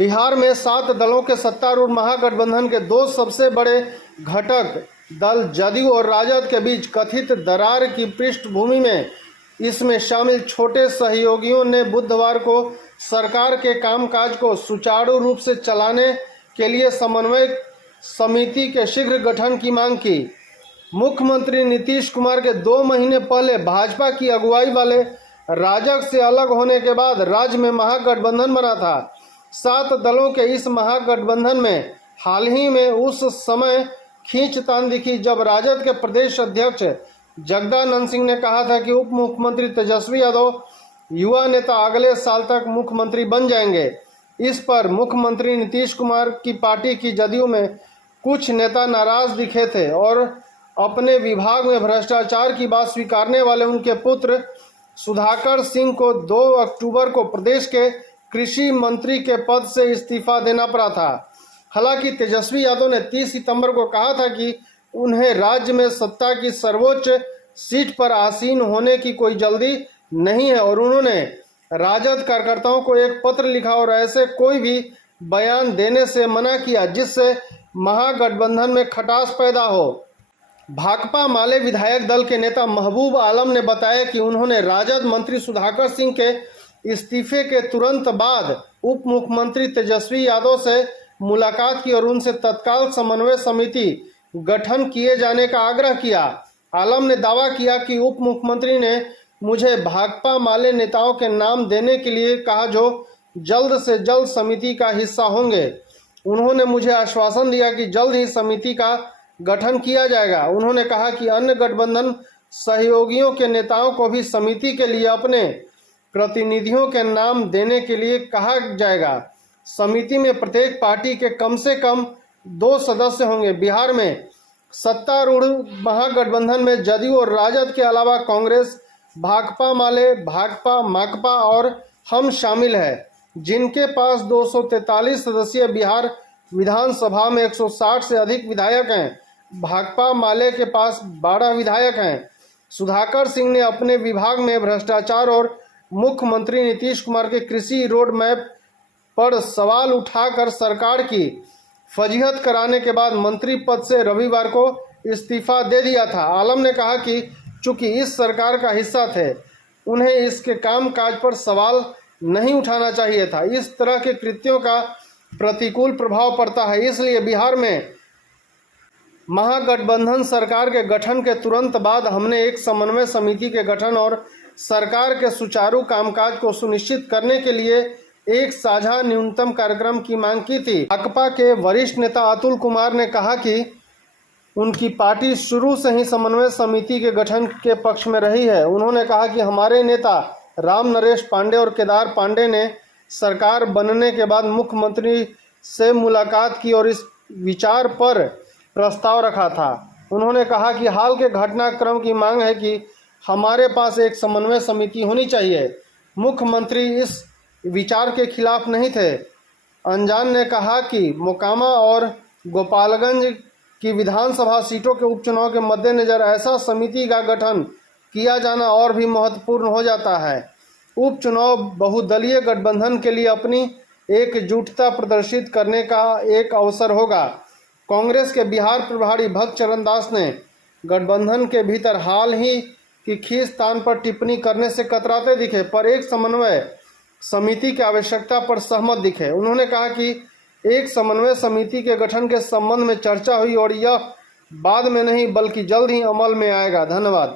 बिहार में 7 दलों के सत्तारूढ़ महागठबंधन के दो सबसे बड़े घटक दल जदयू और राजद के बीच कथित दरार की पृष्ठभूमि में इसमें शामिल छोटे सहयोगियों ने बुधवार को सरकार के कामकाज को सुचारू रूप से चलाने के लिए समन्वय समिति के शीघ्र गठन की मांग की। मुख्यमंत्री नीतीश कुमार के 2 महीने पहले भाजपा की अगुवाई वाले राजग से अलग होने के बाद राज्य में महागठबंधन बना था। 7 दलों के इस महागठबंधन में हाल ही में उस समय खींचतान दिखी जब राजद के प्रदेश अध्यक्ष जगदानंद सिंह ने कहा था कि उप मुख्यमंत्री तेजस्वी यादव युवा नेता अगले साल तक मुख्यमंत्री बन जाएंगे। इस पर मुख्यमंत्री नीतीश कुमार की पार्टी की जदयू में कुछ नेता नाराज दिखे थे और अपने विभाग में भ्रष्टाचार की बात स्वीकारने वाले उनके पुत्र सुधाकर सिंह को 2 अक्टूबर को प्रदेश के कृषि मंत्री के पद से इस्तीफा देना पड़ा था। हालांकि तेजस्वी यादव ने 30 सितंबर को कहा था कि उन्हें राज्य में सत्ता की सर्वोच्च सीट पर आसीन होने की कोई जल्दी नहीं है और उन्होंने राजद कार्यकर्ताओं को एक पत्र लिखा और ऐसे कोई भी बयान देने से मना किया जिससे महागठबंधन में खटास पैदा हो। भाकपा माले विधायक दल के नेता महबूब आलम ने बताया कि उन्होंने राजद मंत्री सुधाकर सिंह के इस्तीफे के तुरंत बाद उप मुख्यमंत्री तेजस्वी यादव से मुलाकात की और उनसे तत्काल समन्वय समिति गठन किए जाने का आग्रह किया। आलम ने दावा किया कि उप मुख्यमंत्री ने मुझे भाकपा माले नेताओं के नाम देने के लिए कहा जो जल्द से जल्द समिति का हिस्सा होंगे। उन्होंने मुझे आश्वासन दिया कि जल्द ही समिति का गठन किया जाएगा। उन्होंने कहा कि अन्य गठबंधन सहयोगियों के नेताओं को भी समिति के लिए अपने प्रतिनिधियों के नाम देने के लिए कहा जाएगा। समिति में प्रत्येक पार्टी के कम से कम 2 सदस्य होंगे। बिहार में सत्तारूढ़ महागठबंधन में जदयू और राजद के अलावा कांग्रेस, भाकपा माले, भाकपा, माकपा और हम शामिल हैं, जिनके पास 243 सदस्यीय बिहार विधानसभा में 160 से अधिक विधायक हैं। भाकपा माले के पास 12 विधायक हैं। सुधाकर सिंह ने अपने विभाग में भ्रष्टाचार और मुख्यमंत्री नीतीश कुमार के कृषि रोड मैप पर सवाल उठाकर सरकार की फजीहत कराने के बाद मंत्री पद से रविवार को इस्तीफा दे दिया था। आलम ने कहा कि चूंकि इस सरकार का हिस्सा थे, उन्हें इसके कामकाज पर सवाल नहीं उठाना चाहिए था। इस तरह के कृत्यों का प्रतिकूल प्रभाव पड़ता है, इसलिए बिहार में महागठबंधन सरकार के गठन के तुरंत बाद हमने एक समन्वय समिति के गठन और सरकार के सुचारू कामकाज को सुनिश्चित करने के लिए एक साझा न्यूनतम कार्यक्रम की मांग की थी। भाकपा के वरिष्ठ नेता अतुल कुमार ने कहा कि उनकी पार्टी शुरू से ही समन्वय समिति के गठन के पक्ष में रही है। उन्होंने कहा कि हमारे नेता राम नरेश पांडे और केदार पांडे ने सरकार बनने के बाद मुख्यमंत्री से मुलाकात की और इस विचार पर प्रस्ताव रखा था। उन्होंने कहा कि हाल के घटनाक्रम की मांग है कि हमारे पास एक समन्वय समिति होनी चाहिए। मुख्यमंत्री इस विचार के खिलाफ नहीं थे। अंजान ने कहा कि मोकामा और गोपालगंज की विधानसभा सीटों के उपचुनाव के मद्देनजर ऐसा समिति का गठन किया जाना और भी महत्वपूर्ण हो जाता है। उपचुनाव बहुदलीय गठबंधन के लिए अपनी एकजुटता प्रदर्शित करने का एक अवसर होगा। कांग्रेस के बिहार प्रभारी भक्त चरण दास ने गठबंधन के भीतर हाल ही की खींचतान पर टिप्पणी करने से कतराते दिखे, पर एक समन्वय समिति की आवश्यकता पर सहमत दिखे। उन्होंने कहा कि एक समन्वय समिति के गठन के संबंध में चर्चा हुई और यह बाद में नहीं बल्कि जल्द ही अमल में आएगा। धन्यवाद।